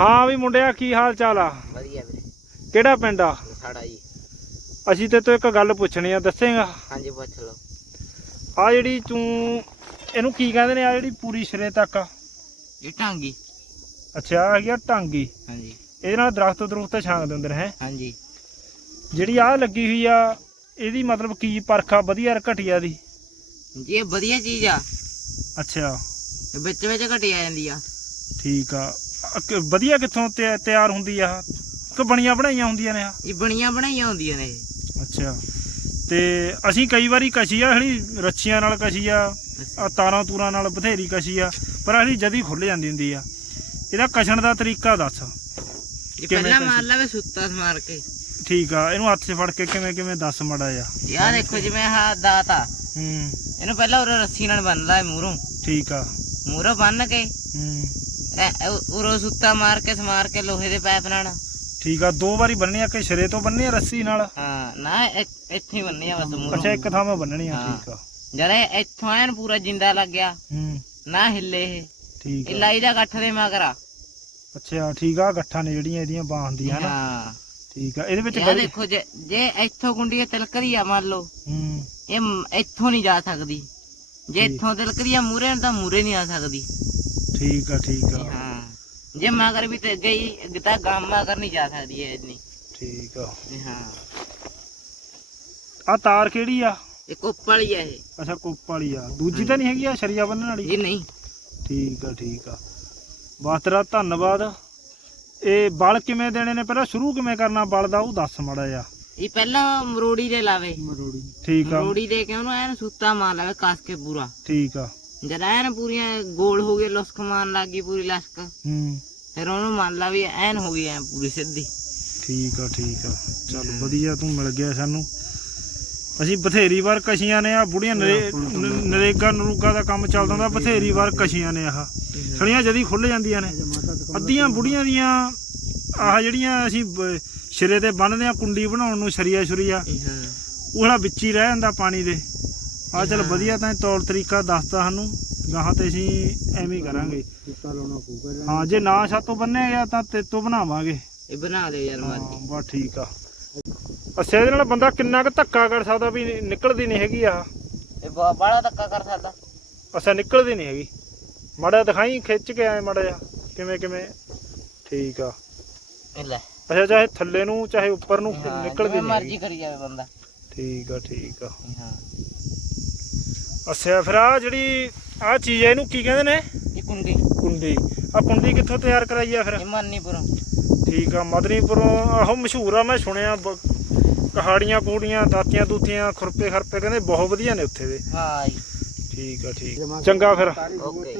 ਹਾਂ ਵੀ ਮੁੰਡਿਆ ਕੀ ਹਾਲ ਚਾਲ ਆ? ਵਧੀਆ ਵੀਰੇ। ਕਿਹੜਾ ਪਿੰਡ ਆ? ਸਾੜਾ ਜੀ। ਅਸੀਂ ਤੇ ਤੋਂ ਇੱਕ ਗੱਲ ਪੁੱਛਣੀ ਆ ਦੱਸੇਗਾ? ਹਾਂਜੀ ਪੁੱਛ ਲਓ। ਆ ਜਿਹੜੀ ਤੂੰ ਇਹਨੂੰ ਕੀ ਕਹਿੰਦੇ ਨੇ ਆ ਜਿਹੜੀ ਪੂਰੀ ਸਿਰੇ ਤੱਕ ਆ? ਇਹ ਟਾਂਗੀ ਅੱਛਾ ਆ ਗਿਆ ਟਾਂਗੀ ਹਾਂਜੀ। ਇਹਦੇ ਨਾਲ ਦਰਖਤ ਦਰੁਖਤ ਛਾਂਗਦੇ ਹੁੰਦੇ ਨੇ ਹੈ? ਹਾਂਜੀ। ਜਿਹੜੀ ਆ ਲੱਗੀ ਹੋਈ ਆ ਇਹਦੀ ਮਤਲਬ ਕੀ ਪਰਖਾ ਵਧੀਆ ਰ ਘਟੀਆ ਦੀ ਜੀ ਇਹ ਵਧੀਆ ਚੀਜ਼ ਆ। ਅੱਛਾ। ਵਿੱਚ ਵਿੱਚ ਘਟੀ ਆ ਜਾਂਦੀ ਆ। ਠੀਕ ਆ। ਆ ਵਧੀਆ ਕਿੱਥੋਂ ਤਿਆ- ਤਿਆਰ ਹੁੰਦੀ ਆ ਕਿ ਬਣੀਆਂ ਬਣਾਈਆਂ ਹੁੰਦੀਆਂ ਨੇ ਆ ਇਹ ਬਣੀਆਂ ਬਣਾਈਆਂ ਹੁੰਦੀਆਂ ਨੇ ਇਹ। ਅੱਛਾ। ਤੇ ਅਸੀਂ ਕਈ ਵਾਰੀ ਕਸ਼ੀ ਆ ਜਿਹੜੀ ਰੱਛੀਆਂ ਨਾਲ ਕਸ਼ੀ ਆ ਆ ਤਾਰਾਂ ਤੂਰਾਂ ਨਾਲ ਬਥੇਰੀ ਕਸ਼ੀ ਆ ਪਰ ਅਸਲੀ ਜਦੀ ਖੁੱਲ ਜਾਂਦੀ ਹੁੰਦੀ ਆ ਇਹਦਾ ਕਸ਼ਣ ਦਾ ਤਰੀਕਾ ਦੱਸ। ਇਹ ਕਿਵੇਂ ਪਹਿਲਾਂ ਕਸ਼ੀ? ਮਾਰ ਲਵੇ ਸੁੱਤਾ ਸਮਾਰ ਕੇ। ਠੀਕ ਆ ਇਹਨੂੰ ਹੱਥ 'ਚ ਫੜ ਕੇ ਕਿਵੇਂ ਕਿਵੇਂ ਦੱਸ ਮੜਾ ਜਾ ਯਾਰ ਦੇਖੋ ਜਿਵੇਂ ਆਹ ਦਾਤ ਆ। ਹੂੰ। ਇਹਨੂੰ ਪਹਿਲਾਂ ਉਰੇ ਰੱਸੀ ਨਾਲ ਬੰਨ ਲਾ ਮੂਹਰੋਂ। ਠੀਕ ਆ। ਮੂਹਰੋਂ ਬੰਨ ਕੇ। ਹੂੰ। ਉਰੋਂ ਸੁੱਤਾ ਮਾਰ ਕੇ ਸਮਾਰ ਕੇ ਲੋਹੇ ਦੇ ਪਾਈਪ ਨਾਲ। ਠੀਕ ਆ ਦੋ ਵਾਰੀ ਬੰਨਣੀ ਆ ਕਿ ਸਿਰੇ ਤੋਂ ਬੰਨਣੀ ਆ ਰੱਸੀ ਨਾਲ। ਹਾਂ ਨਾ ਇੱਥੇ ਹੀ ਬੰਨੀ ਆ ਬਸ ਮੂਹਰੋਂ ਅੱਛਾ ਇੱਕ ਥਾਂ 'ਤੇ ਬੰਨਣੀ ਆ। ਠੀਕ ਆ। ਜਦ ਇਹ ਇੱਥੋਂ ਐਨ ਪੂਰਾ ਜਿੰਦਾ ਲੱਗ ਗਿਆ ਹੂੰ। ਨਾ ਹਿੱਲੇ ਇਹ। ਠੀਕ ਇਹ ਆ। ਲਾਈ ਦਾ ਗੱਠ ਦੇ ਮਗਰਾ ਅੱਛਾ ਠੀਕ ਆ ਗੱਠਾਂ ਨੇ ਜਿਹੜੀਆਂ ਇਹਦੀਆਂ ਬਾਹਾਂ ਦੀਆਂ ਨਾ। ਹਾਂ। ਠੀਕ ਆ ਇਹਦੇ ਵਿੱਚ ਗਲੀ ਦੇਖੋ ਜੇ ਜੇ ਇੱਥੋਂ ਗੁੰਡੀ ਤਿਲਕਰੀ ਆ ਮੰਨ ਲਓ। ਹੂੰ। ਇਹ ਮ- ਇੱਥੋਂ ਨਹੀਂ ਜਾ ਸਕਦੀ। ਜੇ। ਇੱਥੋਂ ਤਿਲਕਰੀ ਆ ਮੂਰੇ ਤਾਂ ਮੂਰੇ ਨਹੀਂ ਆ ਸਕਦੀ। ਠੀਕ ਆ ਠੀਕ ਆ। ਹਾਂ। ਜੇ ਮਗਰ ਵੀ ਤੇ ਗਈ ਤਾਂ ਗਾਮ ਮਗਰ ਨਹੀਂ ਜਾ ਸਕਦੀ ਇਹ ਇੰਨੀ। ਠੀਕ ਆ। ਹਾਂ। ਆ ਤਾਰ ਕਿਹੜੀ ਆ? ਇਹ ਕੋਪ ਵਾਲੀ ਆ ਇਹ। ਅੱਛਾ ਕੁੱਪ ਵਾਲੀ ਆ। ਦੂਜੀ ਤਾਂ ਨਹੀਂ ਹੈਗੀ ਆ ਸ਼ਰੀਆ ਬੰਨਣ ਵਾਲੀ? ਇਹ ਨਹੀਂ। ਠੀਕ ਆ ਠੀਕ ਆ। ਬਸ ਤੇਰਾ ਧੰਨਵਾਦ। ਇਹ ਬਲ ਕਿਵੇਂ ਦੇਣੇ ਨੇ? ਪਹਿਲਾਂ ਸ਼ੁਰੂ ਕਿਵੇਂ ਕਰਨਾ ਬਲ ਦਾ ਉਹ ਦੱਸ ਮੜਾ ਜਾ ਇਹ ਪਹਿਲਾਂ ਮਰੋੜੀ ਦੇ ਲਾਵੇ। ਠੀਕ ਆ। ਮਰੋੜੀ ਦੇ ਕੇ ਉਹਨੂੰ ਐਨ ਸੁੱਤਾ ਮਾਰ ਲਾਵੇ ਕੱਸ ਕੇ ਪੂਰਾ। ਠੀਕ ਆ। ਜਦ ਐਨ ਪੂਰੀਆਂ ਗੋਲ ਹੋ ਗਏ ਲਸਕ ਮਾਰਨ ਲੱਗ ਗਈ ਪੂਰੀ ਲਸਕ। ਹੂੰ। ਫਿਰ ਉਹਨੂੰ ਮੰਨ ਲਾ ਵੀ ਐਨ ਹੋ ਗਈ ਐ ਪੂਰੀ ਸਿੱਧੀ। ਠੀਕ ਆ ਠੀਕ ਆ। ਚੱਲ ਵਧੀਆ ਤੂੰ ਮਿਲ ਗਿਆ ਸਾਨੂੰ। ਅਸੀਂ ਬਥੇਰੀ ਵਾਰ ਕਸ਼ੀਆਂ ਨੇ ਆ ਬੁੜੀਆਂ ਨਰੇ- ਨ- ਨਰੇਗਾ ਨਰੂਗਾ ਦਾ ਕੰਮ ਚੱਲਦਾ ਹੁੰਦਾ ਬਥੇਰੀ ਵਾਰ ਕਸ਼ੀਆਂ ਨੇ ਆਹ। ਸੜੀਆਂ ਜਦੀ ਖੁੱਲ ਜਾਂਦੀਆਂ ਨੇ। ਅੱਧੀਆਂ ਬੁੜੀਆਂ ਦੀਆਂ ਆਹ ਜਿਹੜੀਆਂ ਅਸੀਂ ਬ- ਸਿਰੇ ਤੇ ਬੰਨਦੇ ਆ ਕੁੰਡੀ ਬਣਾਉਣ ਨੂੰ ਸ਼ਰੀਆ ਸ਼ੁਰੀਆ ਹਾਂ। ਉਹ ਵਾਲਾ ਵਿੱਚ ਹੀ ਰਹਿ ਜਾਂਦਾ ਪਾਣੀ ਦੇ। ਆ ਚੱਲ ਵਧੀਆ ਤਾਂ ਤੌਰ ਤਰੀਕਾ ਦੱਸਤਾ ਸਾਨੂੰ। ਗਾਹਾਂ ਤੇ ਅਸੀਂ ਐਵੇਂ ਹੀ ਕਰਾਂਗੇ। ਹਾਂ ਜੇ ਨਾ ਛਾਤੋਂ ਬੰਨਿਆ ਗਿਆ ਤਾਂ ਤੇ ਤੋਂ ਬਣਾਵਾਂਗੇ। ਇਹ ਬਣਾ ਦੇ ਯਾਰ ਮਾਦੀ ਬਸ ਠੀਕ ਆ। ਅੱਛਾ ਇਹਦੇ ਨਾਲ ਬੰਦਾ ਕਿੰਨਾ ਕੁ ਧੱਕਾ ਕਰ ਸਕਦਾ ਵੀ ਨਿਕਲਦੀ ਨਹੀਂ ਹੈਗੀ ਆ? ਇਹ ਬਾਲਾ ਧੱਕਾ ਕਰ ਸਕਦਾ। ਅੱਛਾ ਨਿਕਲਦੀ ਨਹੀਂ ਹੈਗੀ। ਮਾੜਾ ਦਿਖਾਈ ਖਿੱਚ ਕੇ ਆਏ ਮਾੜਾ ਜਿਹਾ। ਕਿਵੇਂ ਕਿਵੇਂ? ਠੀਕ ਆ। ਇਹ ਲੈ। ਅੱਛਾ ਚਾਹੇ ਥੱਲੇ ਨੂੰ ਚਾਹੇ ਉੱਪਰ ਨੂੰ ਨਿਕਲਦੀ ਨਹੀਂ ਮਰਜ਼ੀ ਕਰੀ ਜਾਵੇ ਬੰਦਾ। ਠੀਕ ਆ ਠੀਕ ਆ। ਹਾਂ। ਅੱਛਾ ਫਿਰ ਆ ਜਿਹੜੀ ਆ ਚੀਜ਼ ਹੈ ਇਹਨੂੰ ਕੀ ਕਹਿੰਦੇ ਨੇ? ਇਹ ਕੁੰਡੀ। ਕੁੰਡੀ। ਆ ਕੁੰਡੀ ਕਿੱਥੋਂ ਤਿਆਰ ਕਰਾਈ ਆ ਫਿਰ? ਇਹ ਮਾਨੀਪੁਰੋਂ। ਠੀਕ ਆ ਮਦਨੀਪੁਰੋਂ ਆਹੋ ਮਸ਼ਹੂਰ ਆ ਮੈਂ ਸੁਣਿਆ ਬ- ਕਹਾੜੀਆਂ ਕੂੜੀਆਂ ਦਾਤੀਆਂ ਦੂਤੀਆਂ ਖੁਰਪੇ ਖਰਪੇ ਕਹਿੰਦੇ ਬਹੁਤ ਵਧੀਆ ਨੇ ਉੱਥੇ ਦੇ। ਹਾਂ ਜੀ। ਠੀਕ ਆ ਠੀਕ। ਚੰਗਾ ਫਿਰ। ਓਕੇ।